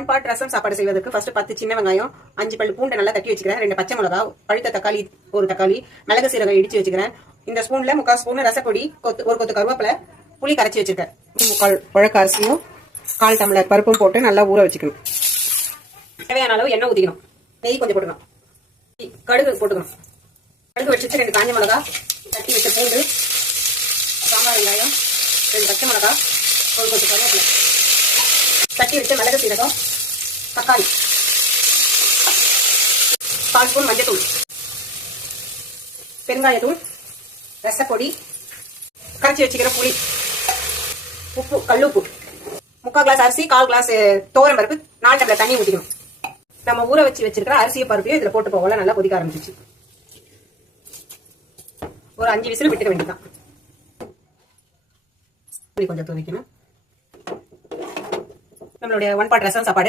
One pot ரசம் சாப்பாடு செய்வதற்கு first 10 சின்ன வெங்காயம், 5 பல் பூண்டை நல்லா தட்டி வச்சுக்கிறேன், 2 பச்சை மிளகா, பழுத்த தக்காளி ஒரு தக்காளி, மிளகு சீரகம் இடிச்சு வச்சுக்கிறேன். இந்த ஸ்பூன்ல 3/4 ஸ்பூன் ரசப்பொடி, ஒரு கொத்து கருவேப்பிலை, புளி கரைச்சி வச்சிருக்கேன். 3/4 பழக்க அரிசியும் 1/4 டம்ளர் பருப்பும் போட்டு நல்லா ஊற வச்சுக்கணும். தேவையான அளவு எண்ணெய் ஊற்றிக்கணும். நெய் கொஞ்சம் போட்டுக்கணும். கடுகு போட்டுக்கணும். கடுகு வச்சுட்டு 2 காஞ்ச மிளகா, தட்டி வச்ச பூண்டு, சாம்பார் வெங்காயம், 2 பச்சை மிளகா, ஒரு கொத்து கருவேப்பிலை, தட்டி வச்ச மிளகு சீரகம், தக்காளி, 1/4 ஸ்பூன் மஞ்சத்தூள், பெருங்காயத்தூள், ரசப்பொடி, கரைச்சி வச்சுக்கிற புளி, உப்பு, கல்லுப்பு, 3/4 கிளாஸ் அரிசி, 1/4 கிளாஸ் துவரம் பருப்பு, 4 டம்ளர் தண்ணி ஊற்றிக்கணும். நம்ம ஊற வச்சு வச்சிருக்கிற அரிசியை பருப்பையும் இதுல போட்டு போகல நல்லா கொதிக்க ஆரம்பிச்சிச்சு. ஒரு 5 விசில் விட்டுக்க வேண்டியதான். கொஞ்சம் துவைக்கணும். நம்மளுடைய ஒன் பாட் ரசம் சாப்பாடு